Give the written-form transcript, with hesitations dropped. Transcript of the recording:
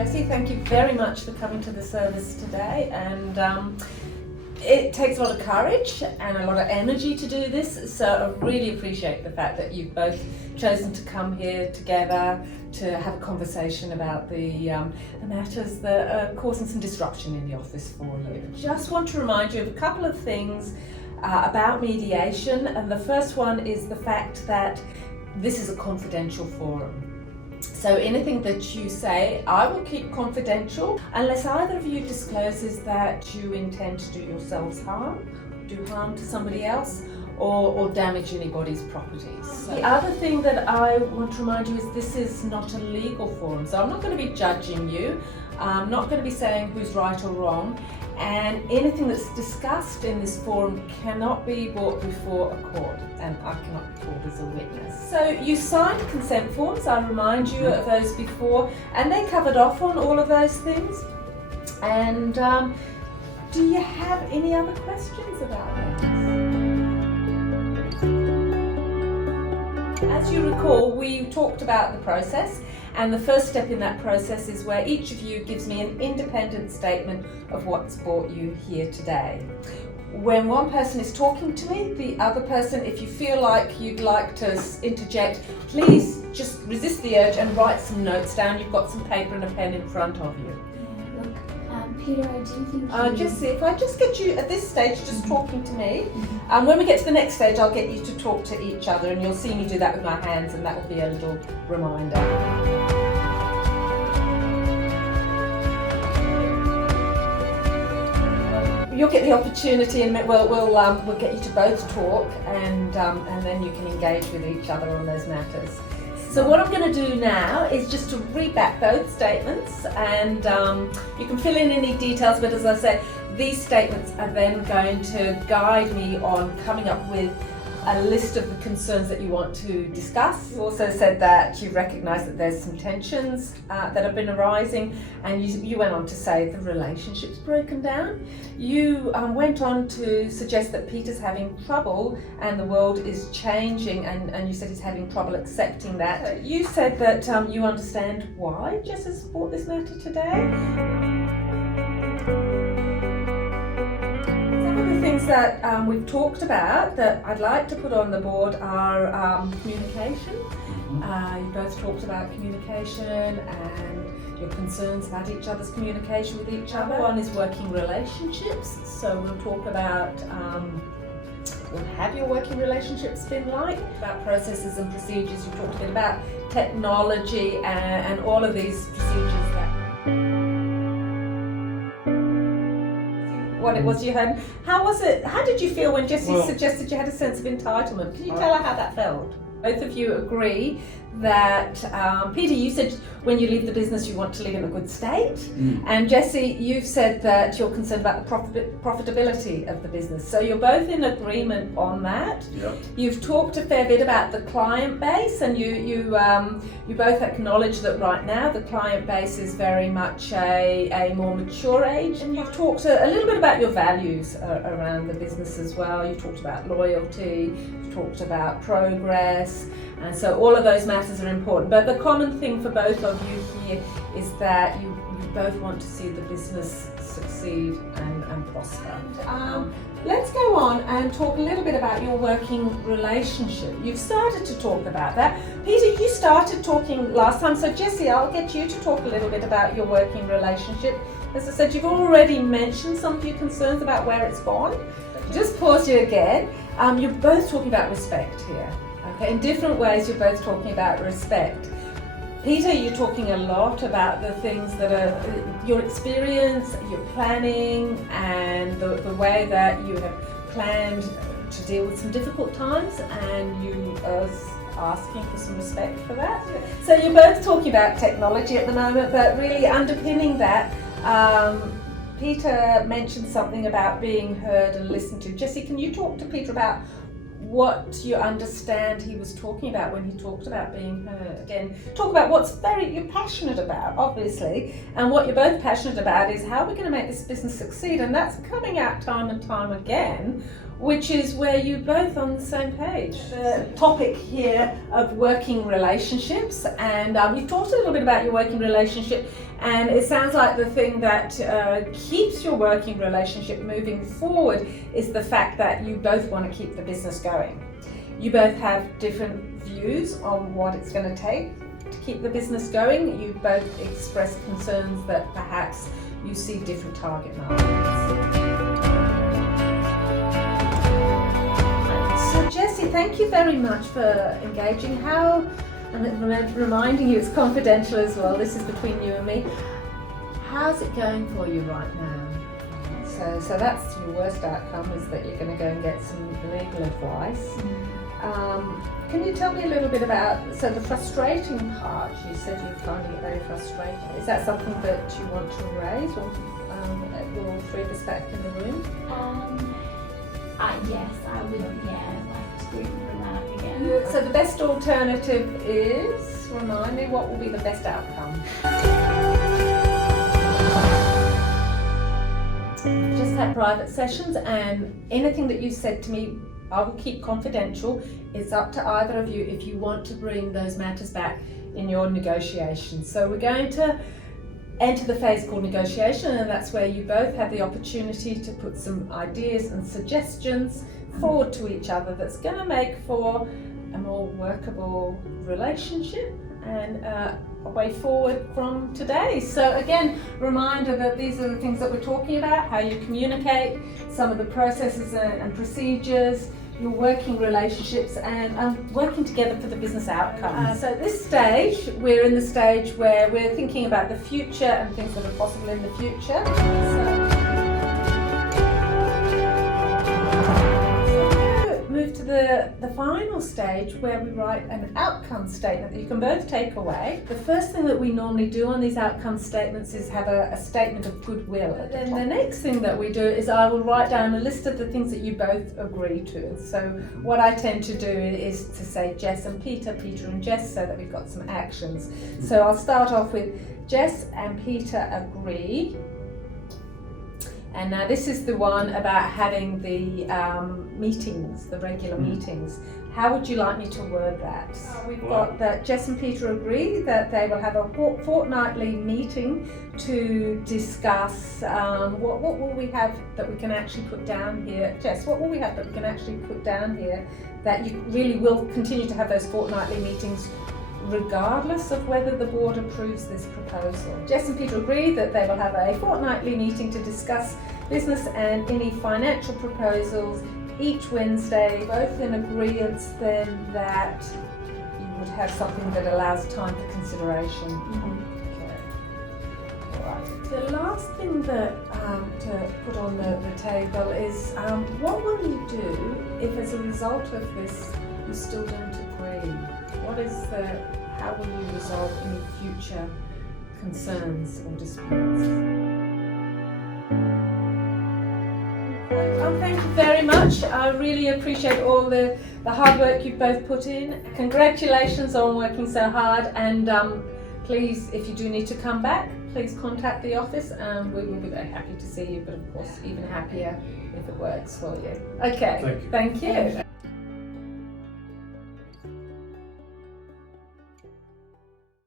Jessie, thank you very much for coming to the service today, and it takes a lot of courage and a lot of energy to do this, so I really appreciate the fact that you've both chosen to come here together to have a conversation about the matters that are causing some disruption in the office for you. Just want to remind you of a couple of things about mediation, and the first one is the fact that this is a confidential forum. So anything that you say, I will keep confidential unless either of you discloses that you intend to do yourselves harm, do harm to somebody else, or damage anybody's properties. So the other thing that I want to remind you is this is not a legal forum, so I'm not going to be judging you. I'm not going to be saying who's right or wrong, and anything that's discussed in this forum cannot be brought before a court, and I cannot be called as a witness. So you signed consent forms, I remind you of those before, and they covered off on all of those things. And do you have any other questions about that? As you recall, we talked about the process, and the first step in that process is where each of you gives me an independent statement of what's brought you here today. When one person is talking to me, the other person, if you feel like you'd like to interject, please just resist the urge and write some notes down. You've got some paper and a pen in front of you. Peter, I do think Jessie, if I just get you at this stage just talking to me, when we get to the next stage I'll get you to talk to each other, and you'll see me do that with my hands, and that will be a little reminder. You'll get the opportunity, and we'll get you to both talk, and then you can engage with each other on those matters. So what I'm going to do now is just to read back both statements, and you can fill in any details, but as I said, these statements are then going to guide me on coming up with a list of the concerns that you want to discuss. You also said that you recognise that there's some tensions that have been arising, and you went on to say the relationship's broken down. You went on to suggest that Peter's having trouble and the world is changing, and you said he's having trouble accepting that. You said that you understand why Jess has brought this matter today. Things that we've talked about that I'd like to put on the board are communication. You both talked about communication and your concerns about each other's communication with each other. One is working relationships, so we'll talk about what have your working relationships been like, about processes and procedures. You talked a bit about technology and all of these procedures that what it was you had. How was it? How did you feel when Jessie suggested you had a sense of entitlement? Can you tell her how that felt? Both of you agree that, Peter, you said when you leave the business you want to leave in a good state, and Jessie, you've said that you're concerned about the profitability of the business. So you're both in agreement on that. Yep. You've talked a fair bit about the client base, and you both acknowledge that right now the client base is very much a more mature age, and you've talked a little bit about your values around the business as well. You've talked about loyalty, you've talked about progress, and so all of those matters are important. But the common thing for both of you here is that you both want to see the business succeed and prosper. Let's go on and talk a little bit about your working relationship. You've started to talk about that. Peter, you started talking last time, so Jessie, I'll get you to talk a little bit about your working relationship. As I said, you've already mentioned some of your concerns about where it's gone. Just pause you again. You're both talking about respect here. Okay? In different ways, you're both talking about respect. Peter, you're talking a lot about the things that are your experience, your planning, and the way that you have planned to deal with some difficult times, and you are asking for some respect for that. So you're both talking about technology at the moment, but really underpinning that, Peter mentioned something about being heard and listened to. Jessie, can you talk to Peter about what you understand he was talking about when he talked about being heard? Again, talk about what's you're passionate about, obviously, and what you're both passionate about is how we're going to make this business succeed, and that's coming out time and time again which is where you're both on the same page. The topic here of working relationships, and you've talked a little bit about your working relationship, and it sounds like the thing that keeps your working relationship moving forward is the fact that you both want to keep the business going. You both have different views on what it's going to take to keep the business going. You both express concerns that perhaps you see different target markets. So Jessie, thank you very much for engaging. And reminding you it's confidential as well, this is between you and me. How's it going for you right now? So that's your worst outcome, is that you're going to go and get some legal advice. Can you tell me a little bit about, so the frustrating part, you said you're finding it very frustrating. Is that something that you want to raise, or all three of us back in the room? Yes, I would, like to bring that up again. So the best alternative is, remind me, what will be the best outcome? Just had private sessions, and anything that you said to me I will keep confidential. It's up to either of you if you want to bring those matters back in your negotiations. So we're going to enter the phase called negotiation, and that's where you both have the opportunity to put some ideas and suggestions forward to each other that's going to make for a more workable relationship and a way forward from today. So again, reminder that these are the things that we're talking about: how you communicate, some of the processes and procedures, your working relationships, and working together for the business outcome. So at this stage, we're in the stage where we're thinking about the future and things that are possible in the future. Move to the final stage, where we write an outcome statement that you can both take away. The first thing that we normally do on these outcome statements is have a statement of goodwill. Then the next thing that we do is I will write down a list of the things that you both agree to. So what I tend to do is to say Jess and Peter, Peter and Jess, so that we've got some actions. So I'll start off with Jess and Peter agree. And now this is the one about having the meetings, the regular meetings. How would you like me to word that? We've got that Jess and Peter agree that they will have a fortnightly meeting to discuss what will we have that we can actually put down here. Jess, what will we have that we can actually put down here that you really will continue to have those fortnightly meetings regardless of whether the board approves this proposal? Jess and Peter agree that they will have a fortnightly meeting to discuss business and any financial proposals each Wednesday, both in agreement then that you would have something that allows time for consideration. Okay. All right. The last thing that to put on the table is what will you do if as a result of this you still don't agree? How will you resolve any future concerns or disputes? Well, thank you very much. I really appreciate all the hard work you've both put in. Congratulations on working so hard, and please, if you do need to come back, please contact the office and we will be very happy to see you, but of course even happier if it works for you. Okay, thank you.